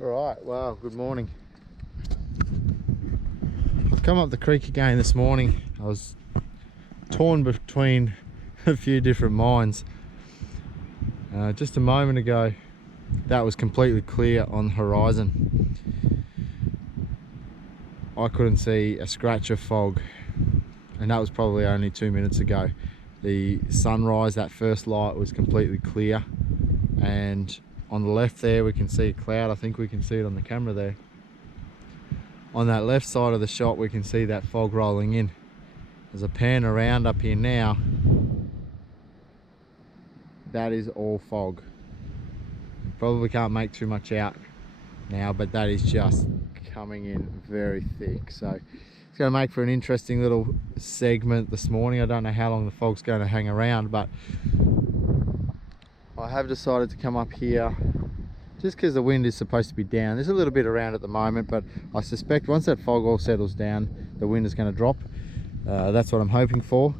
Right, well, good morning. I've come up the creek again this morning. I was torn between a few different mines. Just a moment ago, that was completely clear on the horizon. I couldn't see a scratch of fog, and that was probably only 2 minutes ago. The sunrise, that first light, was completely clear, and on the left there we can see a cloud. I think we can see it on the camera there. On that left side of the shot we can see that fog rolling in. There's a pan around up here now. That is all fog. You probably can't make too much out now, but that is just coming in very thick. So it's going to make for an interesting little segment this morning. I don't know how long the fog's going to hang around, but I have decided to come up here just because the wind is supposed to be down. There's a little bit around at the moment, but I suspect once that fog all settles down, the wind is going to drop. That's what I'm hoping for.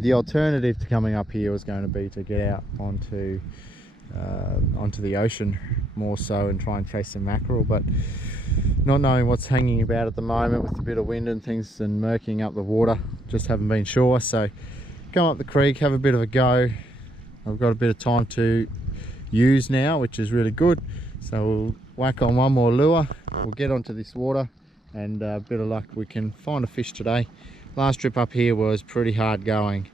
The alternative to coming up here was going to be to get out onto the ocean more so and try and chase some mackerel, but not knowing what's hanging about at the moment with a bit of wind and things and murking up the water, just haven't been sure. So come up the creek, have a bit of a go. I've got a bit of time to use now, which is really good. So we'll whack on one more lure, we'll get onto this water, and a bit of luck we can find a fish today. Last trip up here was pretty hard going.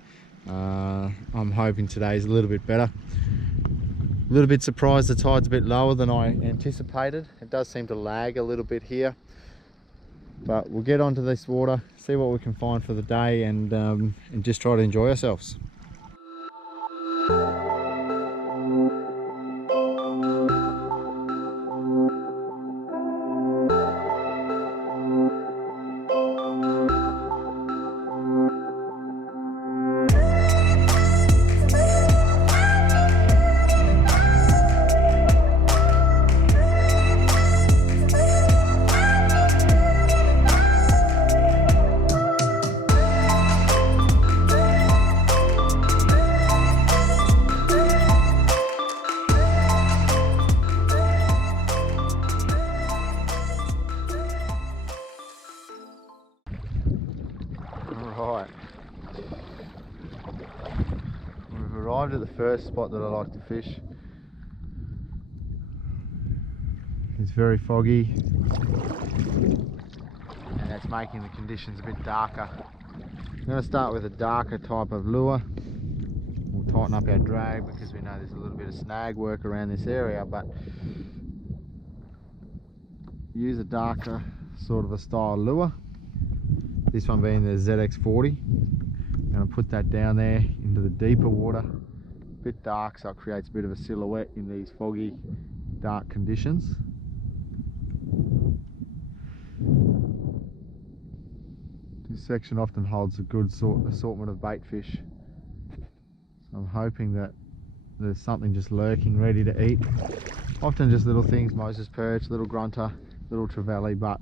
I'm hoping today's a little bit better. A little bit surprised the tide's a bit lower than I anticipated. It does seem to lag a little bit here, but we'll get onto this water, see what we can find for the day, and just try to enjoy ourselves. Right, we've arrived at the first spot that I like to fish. It's very foggy, and that's making the conditions a bit darker. I'm going to start with a darker type of lure. We'll tighten up our drag because we know there's a little bit of snag work around this area, but use a darker sort of a style lure. This one being the ZX40. I'm going to put that down there into the deeper water, a bit dark, so it creates a bit of a silhouette in these foggy, dark conditions. This section often holds a good assortment of bait fish. So I'm hoping that there's something just lurking, ready to eat. Often just little things, Moses perch, little grunter, little trevally, but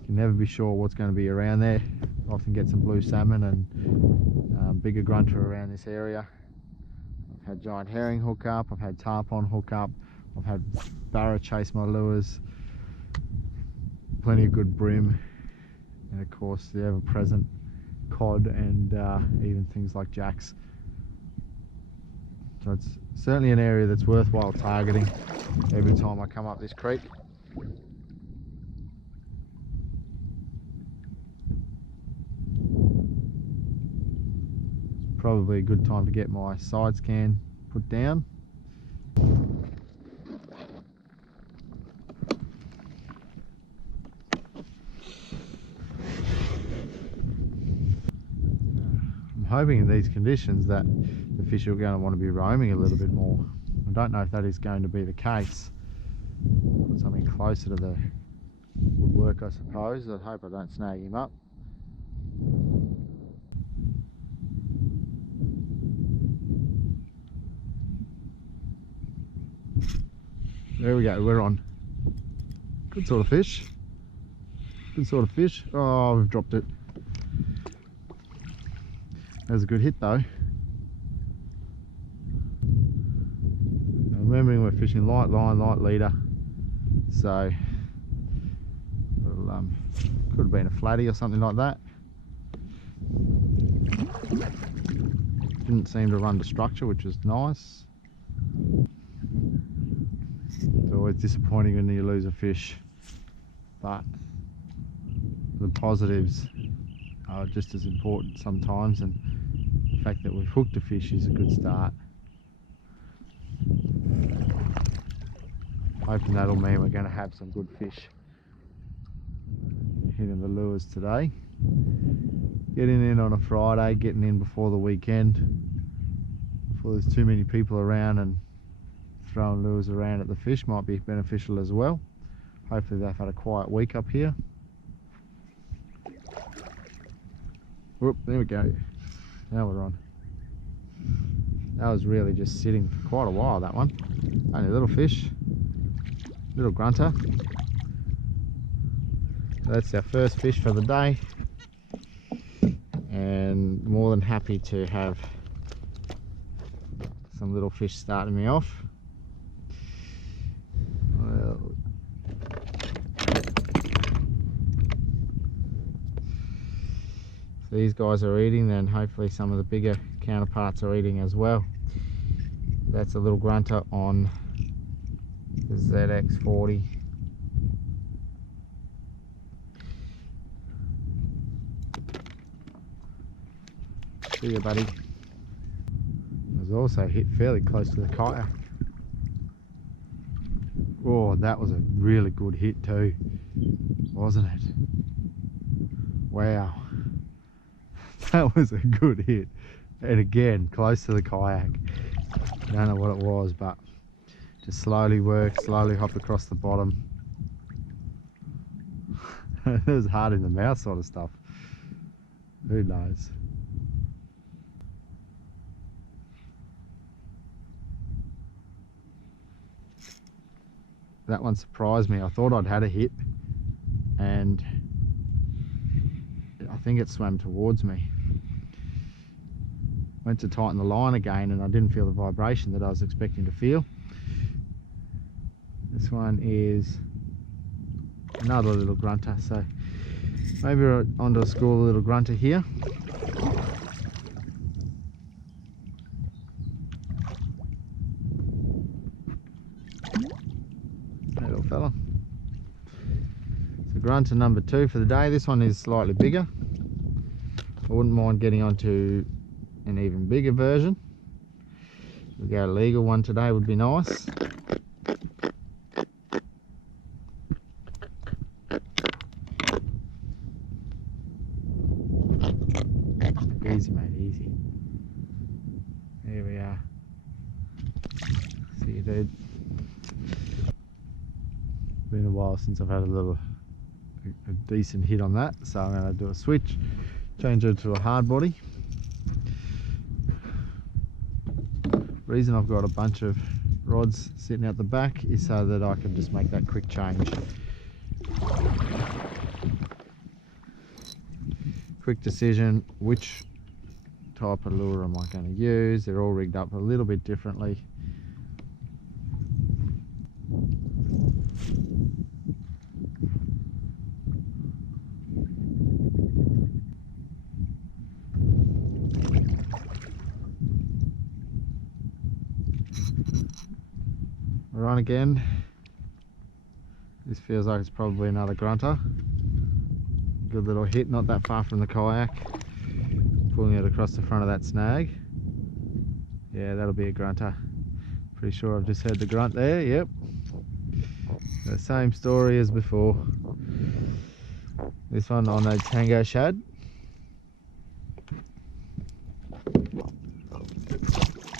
you can never be sure what's going to be around there. Often get some blue salmon and bigger grunter around this area. I've had giant herring hook up, I've had tarpon hook up, I've had barra chase my lures, plenty of good brim, and of course the ever-present cod and even things like jacks. So it's certainly an area that's worthwhile targeting every time I come up this creek. Probably a good time to get my side scan put down. I'm hoping in these conditions that the fish are going to want to be roaming a little bit more. I don't know if that is going to be the case. Put something closer to the woodwork, I suppose. I hope I don't snag him up. There we go, we're on. Good sort of fish. Good sort of fish. Oh, we've dropped it. That was a good hit though. Now, remembering we're fishing light line, light leader. So could have been a flatty or something like that. Didn't seem to run to structure, which was nice. It's always disappointing when you lose a fish, but the positives are just as important sometimes, and the fact that we've hooked a fish is a good start. Hoping that'll mean we're going to have some good fish hitting the lures today. Getting in on a Friday, getting in before the weekend, before there's too many people around, and throwing lures around at the fish might be beneficial as well. Hopefully they've had a quiet week up here. Whoop, there we go. Now we're on. That was really just sitting for quite a while, that one. Only a little fish, little grunter. That's our first fish for the day, and more than happy to have some little fish starting me off. Well, if these guys are eating, then hopefully some of the bigger counterparts are eating as well. That's a little grunter on the ZX40. See you, buddy. It was also hit fairly close to the kayak. Oh, that was a really good hit too, wasn't it? Wow. That was a good hit. And again, close to the kayak. Don't know what it was, but just slowly worked, slowly hopped across the bottom. It was hard in the mouth sort of stuff. Who knows? That one surprised me. I thought I'd had a hit, and I think it swam towards me. Went to tighten the line again, and I didn't feel the vibration that I was expecting to feel. This one is another little grunter, so maybe we're onto a school of little grunter here. Little fella. So grunter number 2 for the day. This one is slightly bigger. I wouldn't mind getting onto an even bigger version. We go legal one today would be nice. Easy, mate, easy. There we are. See you, dude. Been a while since I've had a decent hit on that, so I'm going to do a switch, change it to a hard body. Reason I've got a bunch of rods sitting out the back is so that I can just make that quick change. Quick decision, which type of lure am I going to use? They're all rigged up a little bit differently. We're on again. This feels like it's probably another grunter. Good little hit, not that far from the kayak. Pulling it across the front of that snag. Yeah, that'll be a grunter. Pretty sure I've just heard the grunt there, yep. The same story as before. This one on a Tango shad.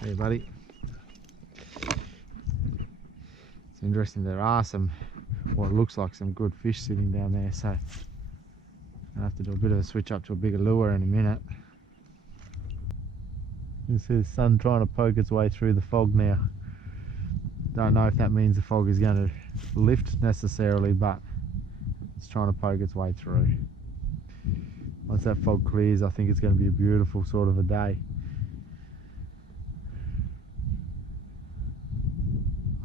Hey buddy. It's interesting, there are some, what looks like some good fish sitting down there, so I'll have to do a bit of a switch up to a bigger lure in a minute. You see the sun trying to poke its way through the fog now. Don't know if that means the fog is going to lift necessarily, but it's trying to poke its way through. Once that fog clears, I think it's going to be a beautiful sort of a day.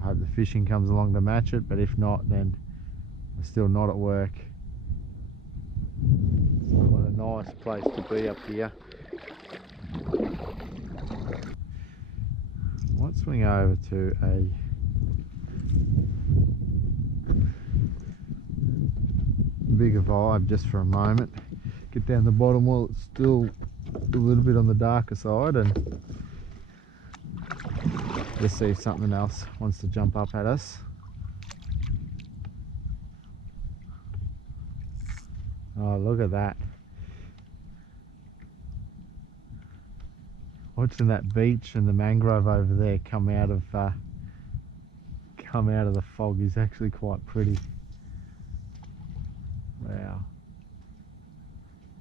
I hope the fishing comes along to match it, but if not, then I'm still not at work. It's quite a nice place to be up here. Might swing over to a bigger vibe just for a moment. Get down the bottom while it's still a little bit on the darker side, and just see if something else wants to jump up at us. Oh, look at that. Watching that beach and the mangrove over there come out of the fog is actually quite pretty. Wow.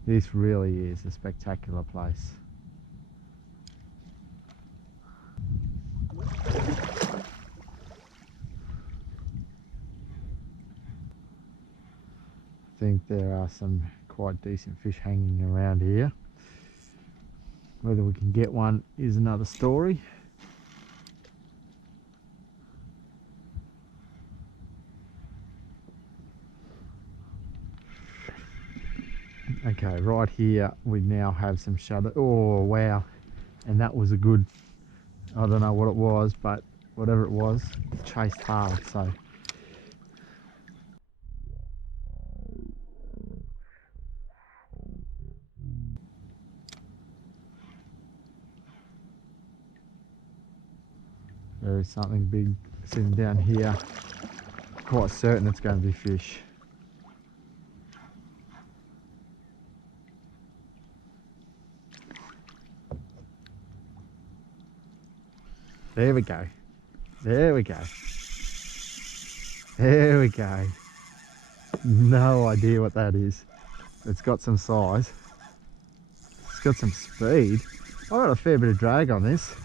This really is a spectacular place. I think there are some quite decent fish hanging around here. Whether we can get one is another story. Okay, right here we now have some shudder. Oh wow, and that was a good, I don't know what it was, but whatever it was, it chased hard. So there is something big sitting down here. Quite certain it's going to be fish. There we go. There we go. There we go. No idea what that is. It's got some size. It's got some speed. I've got a fair bit of drag on this.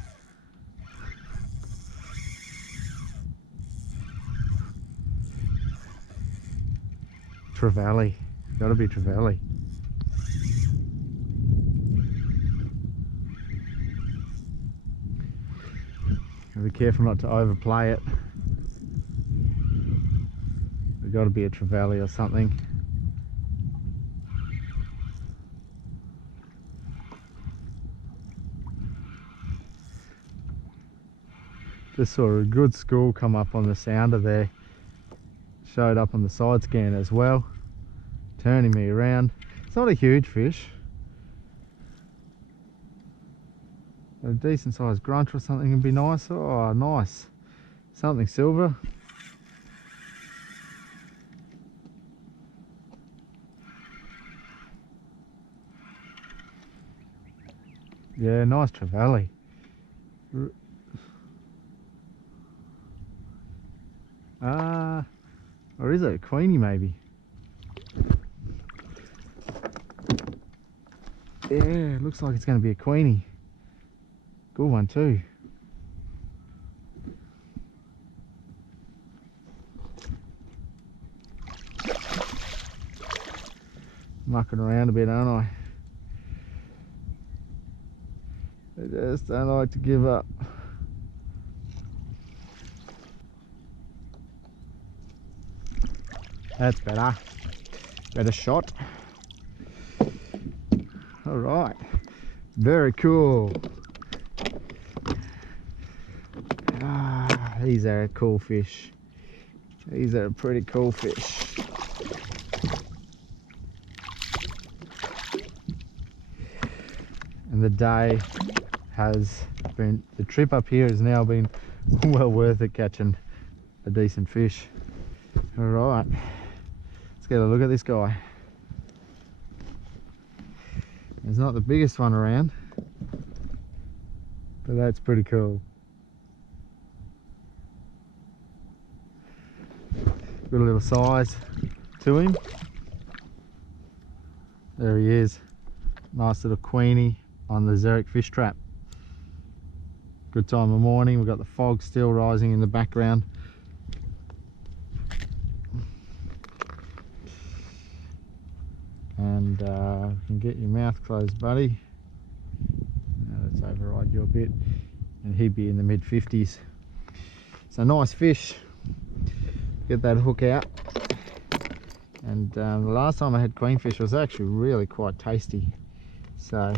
Trevally. Gotta be trevally. Be careful not to overplay it. There's got to be a trevally or something. Just saw a good school come up on the sounder there. Showed up on the side scan as well. Turning me around. It's not a huge fish. A decent sized grunt or something would be nice. Oh, nice. Something silver. Yeah, nice trevally. Or is it a queenie maybe? Yeah, looks like it's going to be a queenie. Good one too. Mucking around a bit, aren't I? I just don't like to give up. That's better. Better shot. All right. Very cool. These are cool fish. These are pretty cool fish. And the day has been, the trip up here has now been well worth it catching a decent fish. All right, let's get a look at this guy. It's not the biggest one around, but that's pretty cool. Got a little size to him. There he is. Nice little queenie on the Xeric fish trap. Good time of morning. We've got the fog still rising in the background. And you can get your mouth closed, buddy. Now let's override you a bit. And he'd be in the mid-50s. So nice fish. Get that hook out. And the last time I had queenfish was actually really quite tasty. So I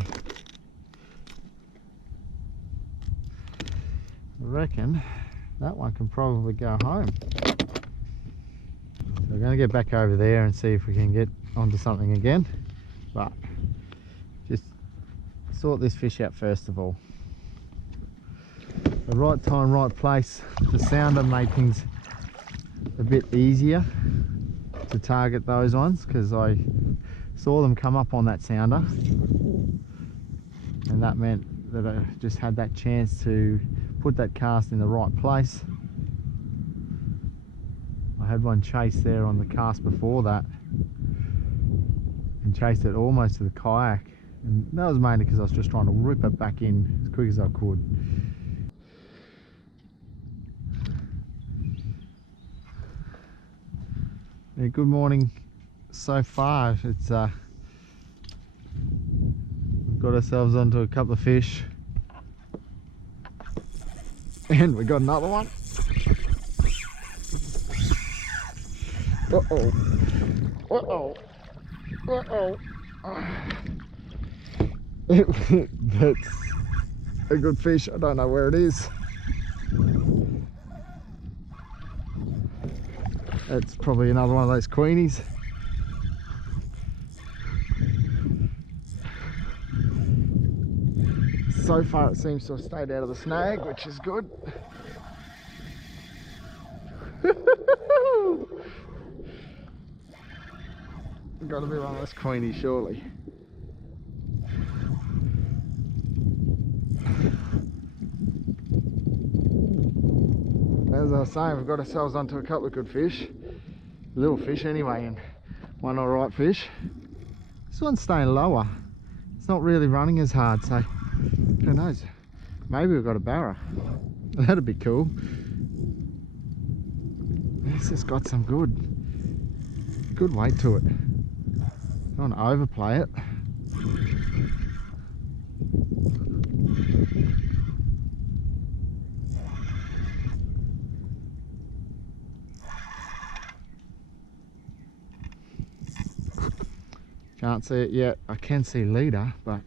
reckon that one can probably go home. So we're going to get back over there and see if we can get onto something again. But just sort this fish out first of all. The right time, right place. The sounder made things a bit easier to target those ones because I saw them come up on that sounder, and that meant that I just had that chance to put that cast in the right place. I had one chase there on the cast before that and chased it almost to the kayak, and that was mainly because I was just trying to rip it back in as quick as I could. Yeah, good morning so far. It's we've got ourselves onto a couple of fish, and we got another one. Uh-oh. Uh-oh. Uh-oh. That's a good fish. I don't know where it is. That's probably another one of those queenies. So far it seems to have stayed out of the snag, which is good. Got to be one of those queenies surely. As I was saying, we've got ourselves onto a couple of good fish. Little fish anyway, and one alright fish. This one's staying lower. It's not really running as hard, so who knows? Maybe we've got a barra. That'd be cool. This has got some good weight to it. Don't want to overplay it. Can't see it yet. I can see leader, but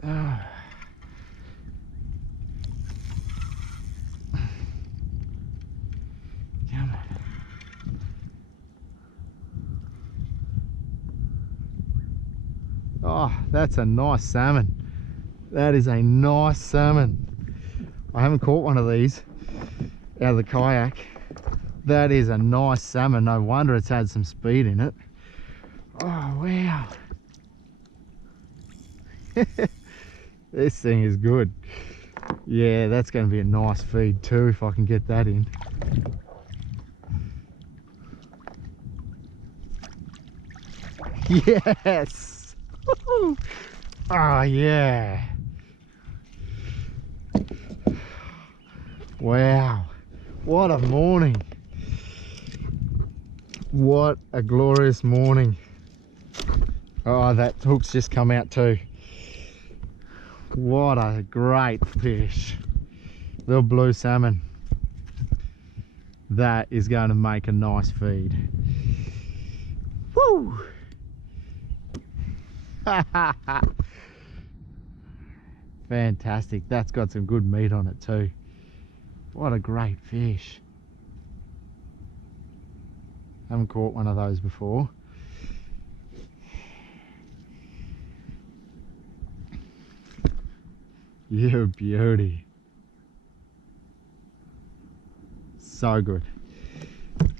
come on. Oh, that's a nice salmon. That is a nice salmon. I haven't caught one of these out of the kayak. That is a nice salmon. No wonder it's had some speed in it. Oh, wow. This thing is good. Yeah, that's going to be a nice feed too if I can get that in. Yes. Oh, yeah. Wow. What a morning. What a glorious morning. Oh, that hook's just come out too. What a great fish. Little blue salmon. That is going to make a nice feed. Woo! Fantastic. That's got some good meat on it too. What a great fish. Haven't caught one of those before. You beauty. So good.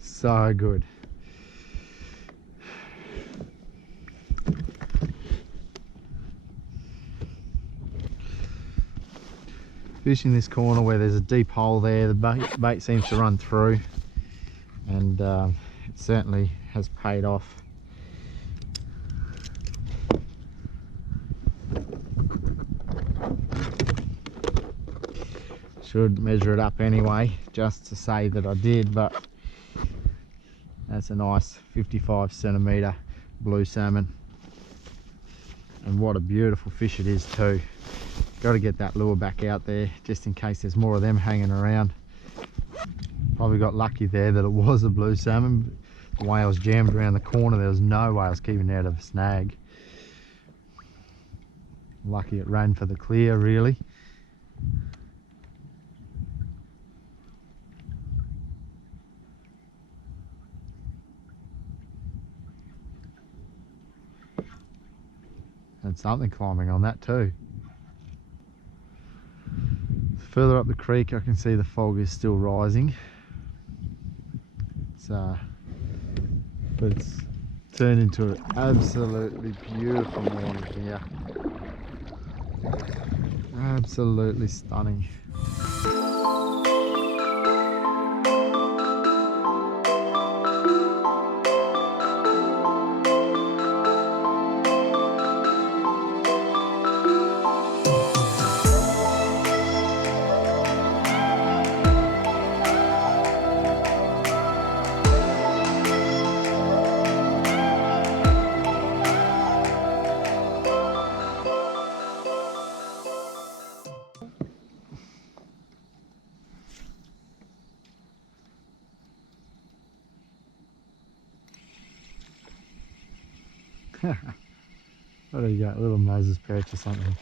So good. Fishing this corner where there's a deep hole there, the bait seems to run through, and it certainly has paid off. Should measure it up anyway, just to say that I did, but that's a nice 55 centimetre blue salmon. And what a beautiful fish it is too. Got to get that lure back out there just in case there's more of them hanging around. Probably got lucky there that it was a blue salmon. The way I was jammed around the corner, there was no way I was keeping out of a snag. Lucky it ran for the clear, really. Had something climbing on that too. Further up the creek, I can see the fog is still rising. But it's turned into an absolutely beautiful morning here. Absolutely stunning. What do you got? A little Moses perch or something.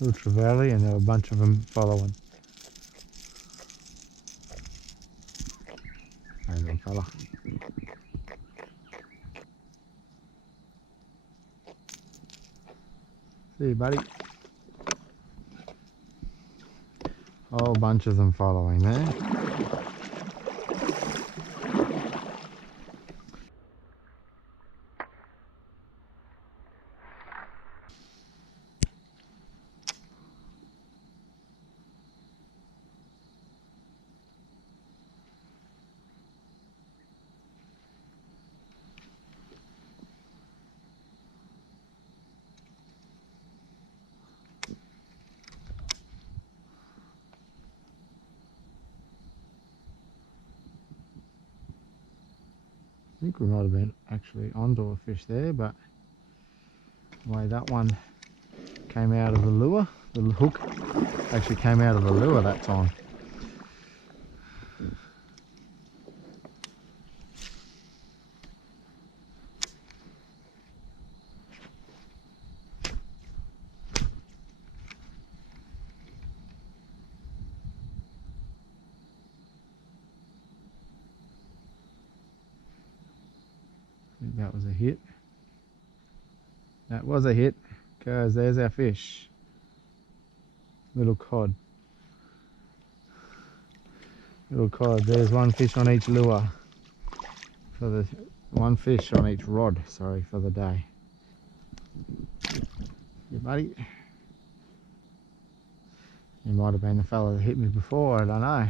Little trevally, and there were a bunch of them following. Hey, little fella. See you, buddy. Whole bunch of them following there. I think we might have been actually onto a fish there, but the way that one came out of the lure, the hook actually came out of the lure that time. I think that was a hit. That was a hit, because there's our fish. Little cod. Little cod. There's one fish on each lure. For the one fish on each rod, sorry, for the day. Yeah, buddy. He might have been the fella that hit me before, I don't know.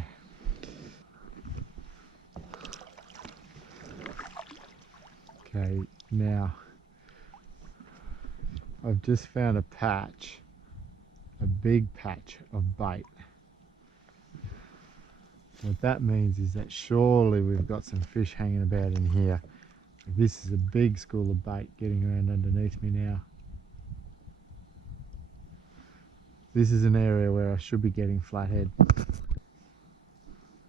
Okay, now I've just found a patch, a big patch of bait. What that means is that surely we've got some fish hanging about in here. This is a big school of bait getting around underneath me now. This is an area where I should be getting flathead.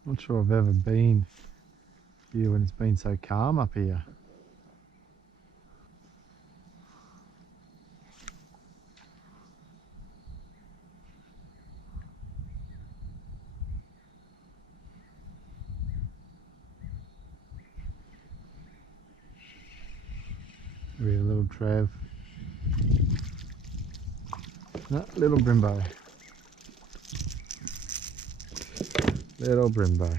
Not sure I've ever been here when it's been so calm up here. Maybe a little Trev. No, little Brimbo. Little Brimbo.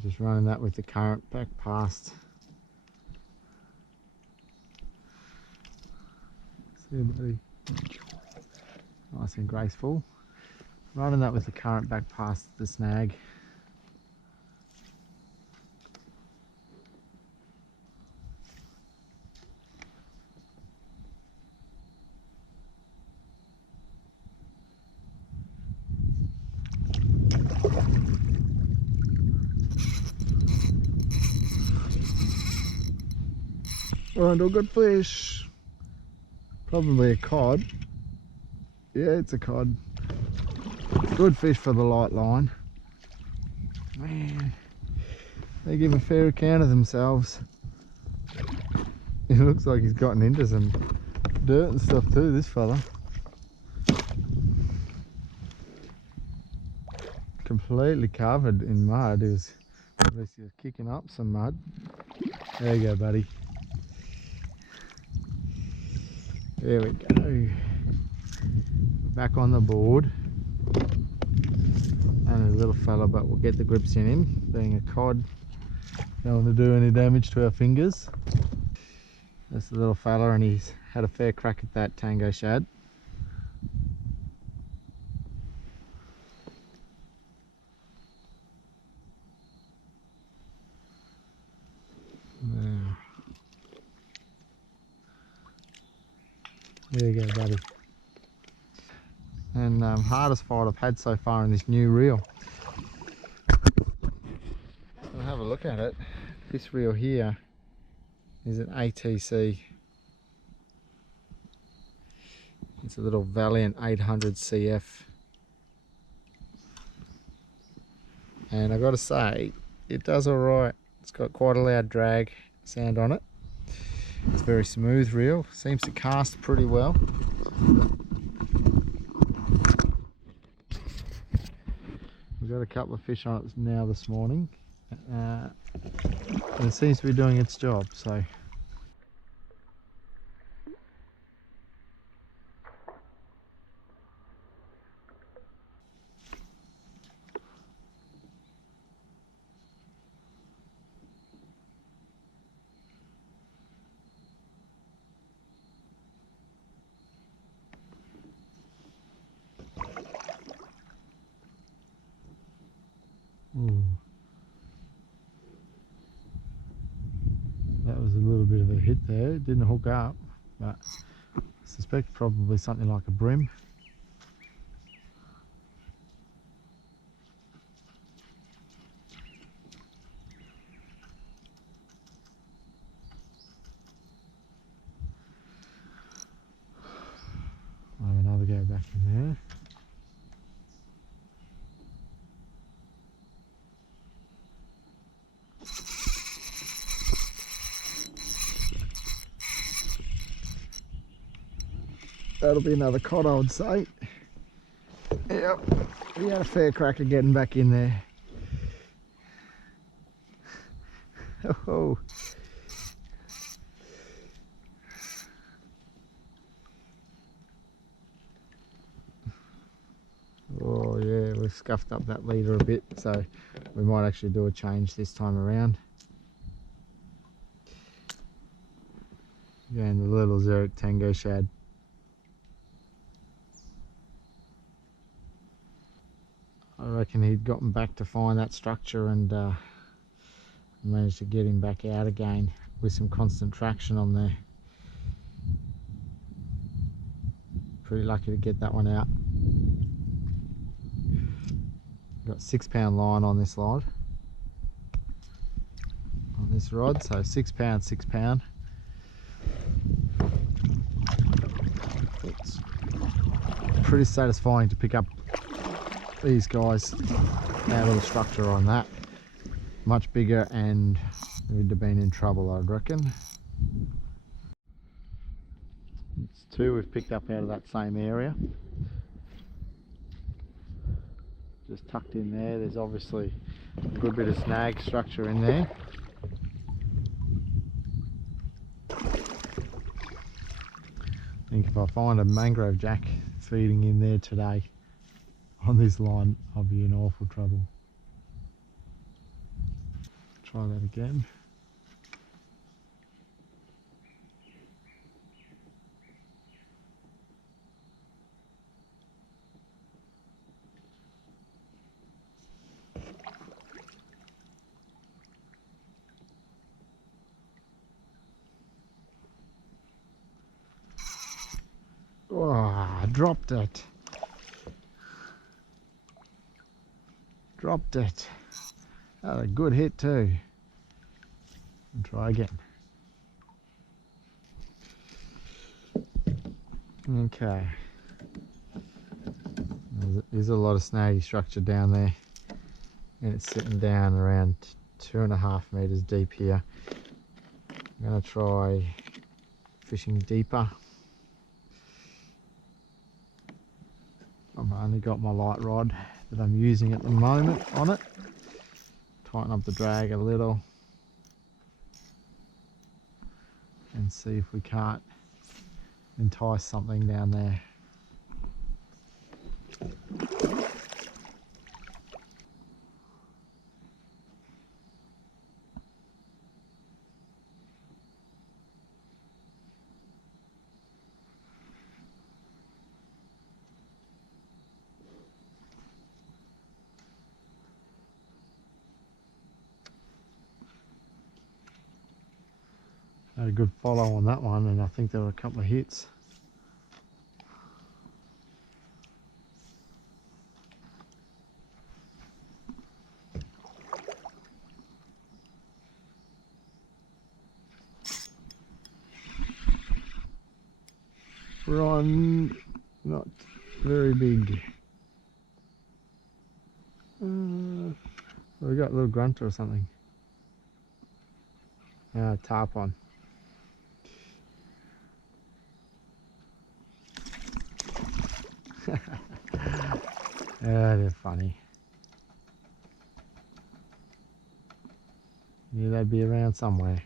Just running that with the current back past. See you, buddy. Nice and graceful. Running that with the current back past the snag. Find a good fish. Probably a cod. Yeah, it's a cod. Good fish for the light line. Man, they give a fair account of themselves. It looks like he's gotten into some dirt and stuff too, this fella. Completely covered in mud. At least he was kicking up some mud. There you go, buddy. There we go. Back on the board. And a little fella, but we'll get the grips in him. Being a cod, don't want to do any damage to our fingers. That's the little fella, and he's had a fair crack at that tango shad. There you go, buddy. And hardest fight I've had so far in this new reel. I'll have a look at it. This reel here is an ATC. It's a little Valiant 800 CF. And I gotta say, it does alright. It's got quite a loud drag sound on it. It's a very smooth reel, seems to cast pretty well. We've got a couple of fish on it now this morning. And it seems to be doing its job, so. Ooh. That was a little bit of a hit there. It didn't hook up, but I suspect probably something like a brim. I'll have another go back in there. That'll be another cod, I would say. Yep, we had a fair crack at getting back in there. Oh, oh yeah, we've scuffed up that leader a bit, so we might actually do a change this time around. Again, the little Xeric Tango shad. I reckon he'd gotten back to find that structure and managed to get him back out again with some constant traction on there. Pretty lucky to get that one out. Got 6 pound line on this line, on this rod, so 6 pound, 6 pound. It's pretty satisfying to pick up these guys out of the structure on that. Much bigger and we'd have been in trouble, I'd reckon. It's 2 we've picked up out of that same area. Just tucked in there. There's obviously a good bit of snag structure in there. I think if I find a mangrove jack feeding in there today on this line, I'll be in awful trouble. Try that again. Oh, I dropped it. Dropped it. That was a good hit too. And try again. Okay. There's a lot of snaggy structure down there, and it's sitting down around 2.5 meters deep here. I'm going to try fishing deeper. I've only got my light rod that I'm using at the moment on it. Tighten up the drag a little and see if we can't entice something down there. Had a good follow on that one, and I think there were a couple of hits. We're on not very big. We got a little grunter or something. Tarpon. Yeah, they're funny. Yeah, they'd be around somewhere.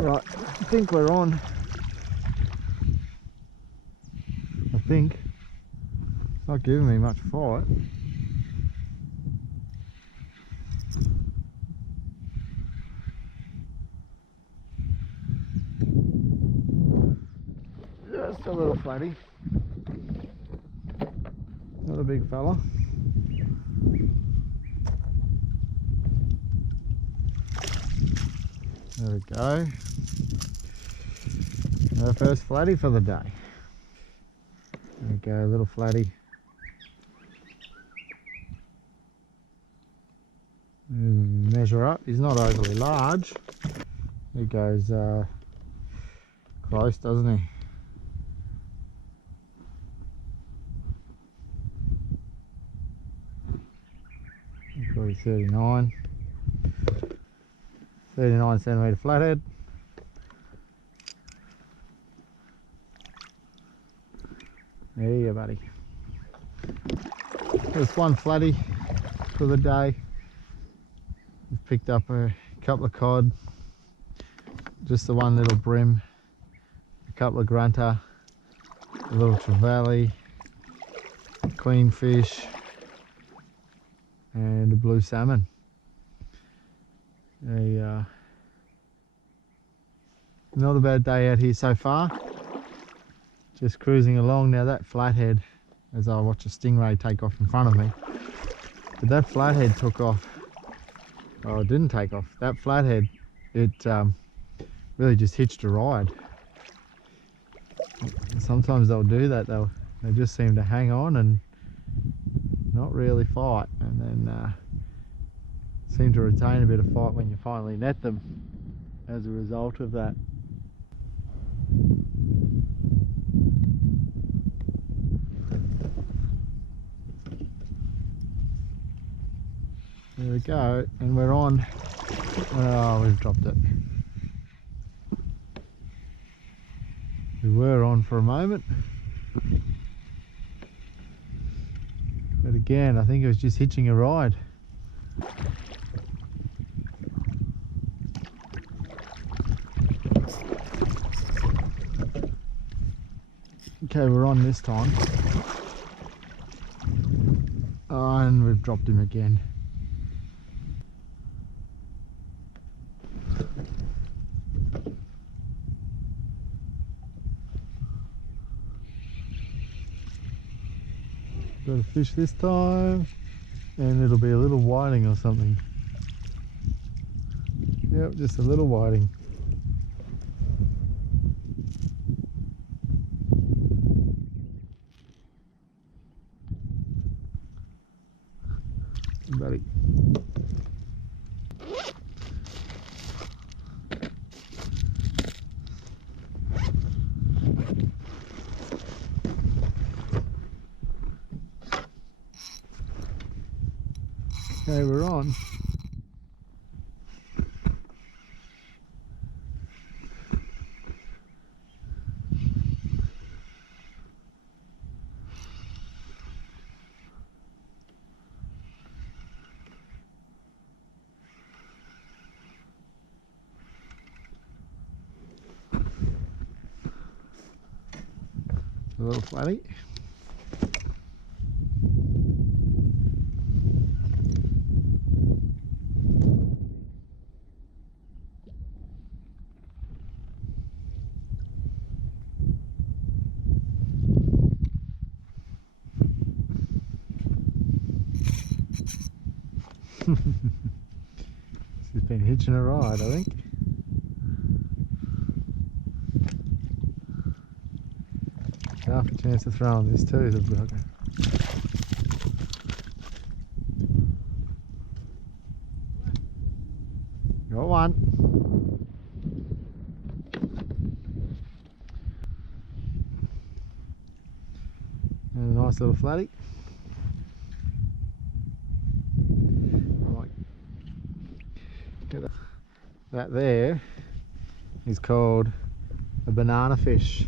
Right, I think we're on. I think. It's not giving me much fight. Just a little flatty. Not a big fella. There we go. Our first flatty for the day. There we go, a little flatty. Measure up. He's not overly large. He goes close, doesn't he? Probably 39 centimetre flathead. There you go, buddy. There's one flatty for the day. We've picked up a couple of cod, just the one little brim, a couple of grunter, a little trevally, queenfish, and a blue salmon. Not a bad day out here so far. Just cruising along. Now that flathead, as I watch a stingray take off in front of me, but that flathead took off. Oh, it didn't take off. That flathead, it really just hitched a ride. Sometimes they'll do that. They just seem to hang on and not really fight, and then seem to retain a bit of fight when you finally net them as a result of that. There we go, and we're on. Oh, we've dropped it. We were on for a moment, but again, I think it was just hitching a ride. Okay, we're on this time. Oh, and we've dropped him again. Got a fish this time, and it'll be a little whiting or something. Yep, just a little whiting. Buddy. Okay, we're on. A little flatty. She's been hitching a ride, I think. Half a chance to throw on this too, the bugger. Got one. And a nice little flatty. That there is called a banana fish.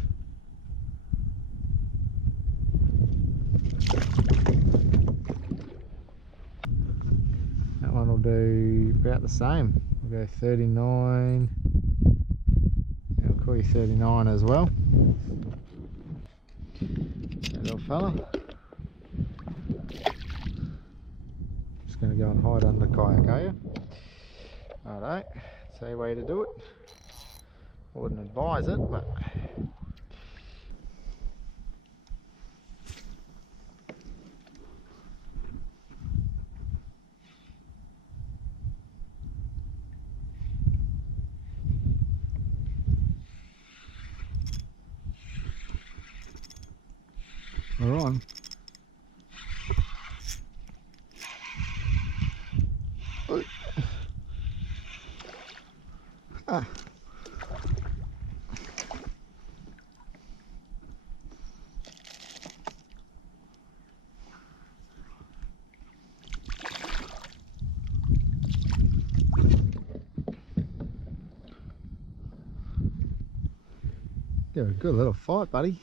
That one will do about the same. We'll go 39. I'll call you 39 as well. That little fella. Just going to go and hide under the kayak, are you? Alright, that's the way to do it. I wouldn't advise it, but we're on. Ah. Give it a good little fight, buddy.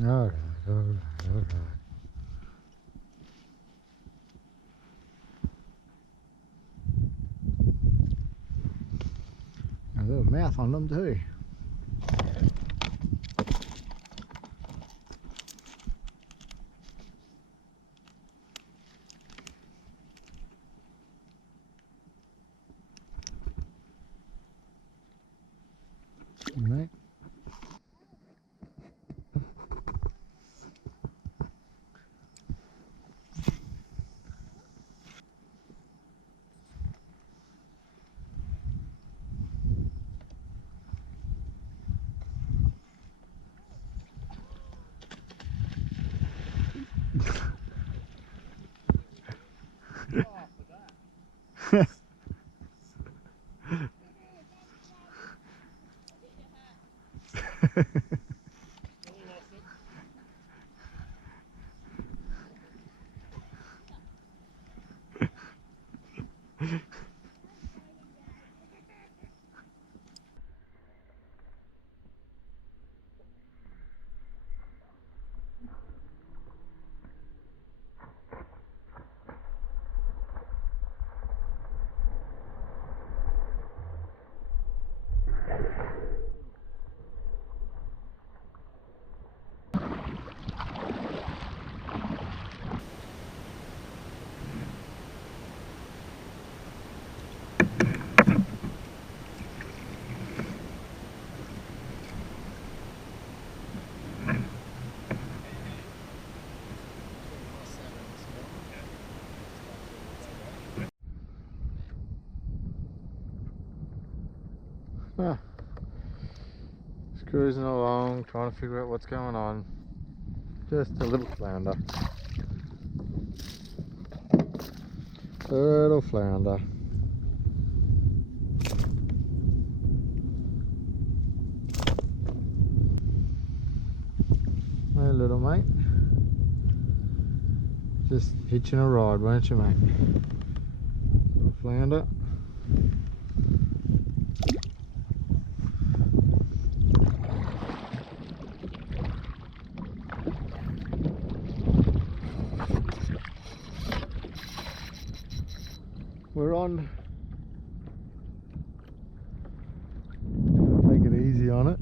Alright, alright, alright. A little mouth on them too. Right. Huh. Just cruising along, trying to figure out what's going on. Just a little flounder. Little flounder. Hey little mate. Just hitching a ride, weren't you, mate? Little flounder. We're on. Take it easy on it.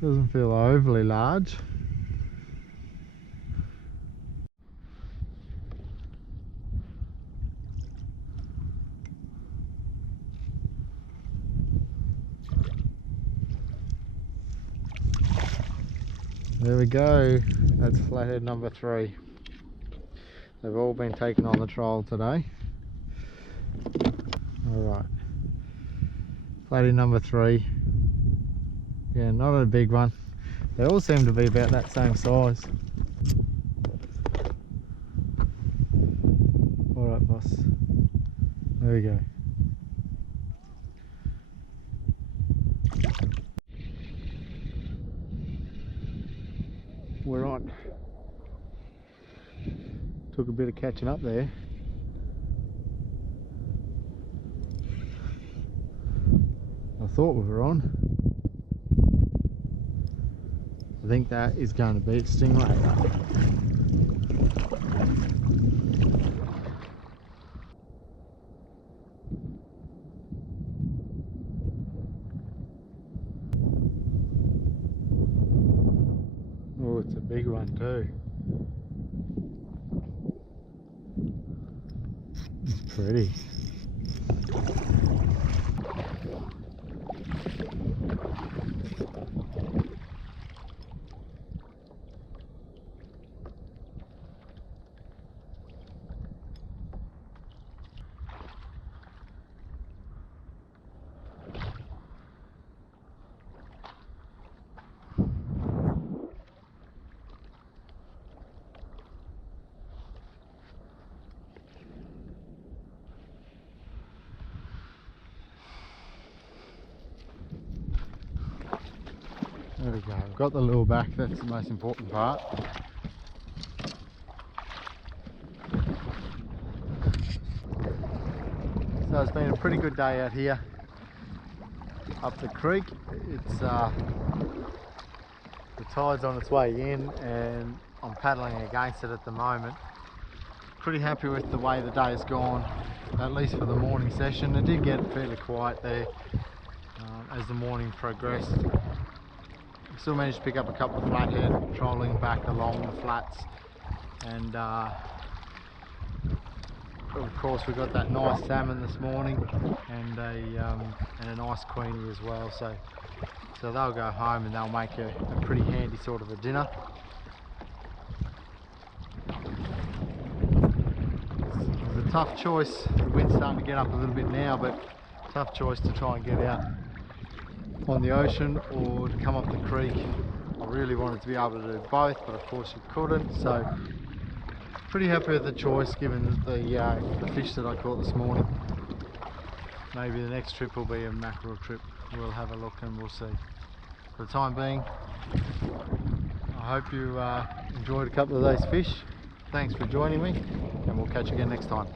Doesn't feel overly large. There we go, that's flathead number 3. They've all been taken on the trial today. Alright, flathead number 3. Yeah, not a big one. They all seem to be about that same size. Alright boss, there we go. We're on. Took a bit of catching up there. I thought we were on. I think that is going to be a stingray. Oh, it's a big one too. It's pretty. There we go, I've got the lure back, that's the most important part. So it's been a pretty good day out here up the creek. It's the tide's on its way in and I'm paddling against it at the moment. Pretty happy with the way the day has gone, at least for the morning session. It did get fairly quiet there as the morning progressed. Still managed to pick up a couple of flathead, trolling back along the flats, and of course we got that nice salmon this morning, and a nice queenie as well. So they'll go home and they'll make a pretty handy sort of a dinner. It's a tough choice. The wind's starting to get up a little bit now, but tough choice to try and get out on the ocean or to come up the creek. I really wanted to be able to do both, but of course you couldn't, so pretty happy with the choice given the fish that I caught this morning. Maybe the next trip will be a mackerel trip. We'll have a look and we'll see. For the time being, I hope you enjoyed a couple of those fish. Thanks for joining me, and we'll catch you again next time.